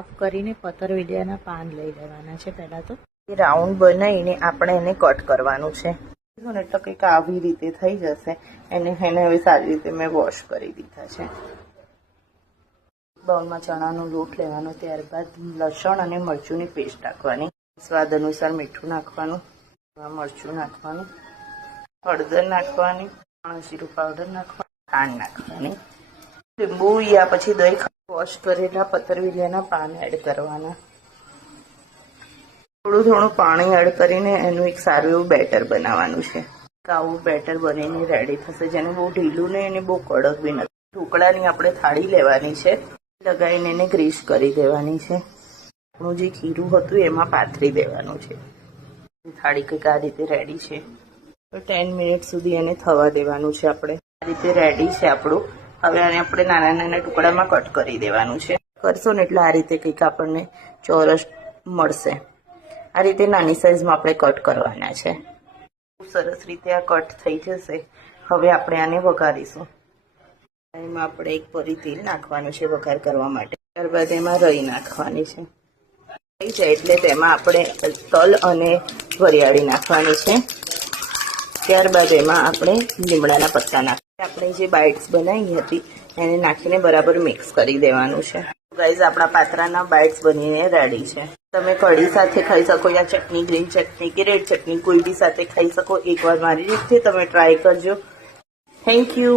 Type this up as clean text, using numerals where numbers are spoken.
સાફ કરીને પતરવેલિયાના પાન લઈ લેવાના છે. પહેલા તો રાઉન્ડ બનાવીને આપણે એને કટ કરવાનું છે. એટલે કંઈક આવી રીતે થઈ જશે. એને હવે સારી રીતે મેં વોશ કરી દીધા છે. બાઉલમાં ચણાનો લોટ લેવાનો, ત્યારબાદ લસણ અને મરચુંની પેસ્ટ નાખવાની, સ્વાદ અનુસાર મીઠું નાખવાનું, મરચું નાખવાનું, હળદર નાખવાની, જીરું પાવડર નાખવાનું, ખાંડ નાખવાની, લીંબુ યા પછી દહીં, વોશ કરેલા પતરવેલિયાના પાન એડ કરવાના. થોડું થોડું પાણી એડ કરીને એનું એક સારું એવું બેટર બનાવવાનું છે. આવું બેટર બનીને રેડી થશે, જેને બહુ ઢીલું નહીં અને બહુ કડક બી નથી. ઢોકળાની આપણે થાળી લેવાની છે, લગાવીને એને ગ્રીસ કરી દેવાની છે. આપણું જે ખીરું હતું એમાં પાથરી દેવાનું છે. થાળી કંઈક આ રીતે રેડી છે. તો 10 મિનિટ સુધી એને થવા દેવાનું છે. આપણે આ રીતે રેડી છે આપણું. હવે આને આપણે નાના નાના ટુકડામાં કટ કરી દેવાનું છે. કરશો ને એટલે આ રીતે કંઈક આપણને ચોરસ મળશે. આ રીતે નાની સાઈઝમાં આપણે કટ કરવાના છે. સરસ રીતે આ કટ થઈ જશે. હવે આપણે આને વઘારીશું. એમાં આપણે એક પરી તેલ નાખવાનું છે વઘાર કરવા માટે. ત્યારબાદ એમાં રાઈ નાખવાની છે. થઈ જાય એટલે તેમાં આપણે તલ અને વરિયાળી નાખવાની છે. ત્યારબાદ એમાં આપણે લીમડાના પત્તા નાખીએ. આપણે જે બાઇટ્સ બનાવી હતી એને નાખીને બરાબર મિક્સ કરી દેવાનું છે. ગાઈઝ, આપણા પાત્રાના બાઇટ્સ બનીને રેડી છે. તમે કઢી સાથે ખાઈ શકો, યા ચટણી, ગ્રીન ચટણી કે રેડ ચટણી કોઈ બી સાથે ખાઈ શકો. એકવાર મારી રીતે તમે ટ્રાય કરજો. Thank you.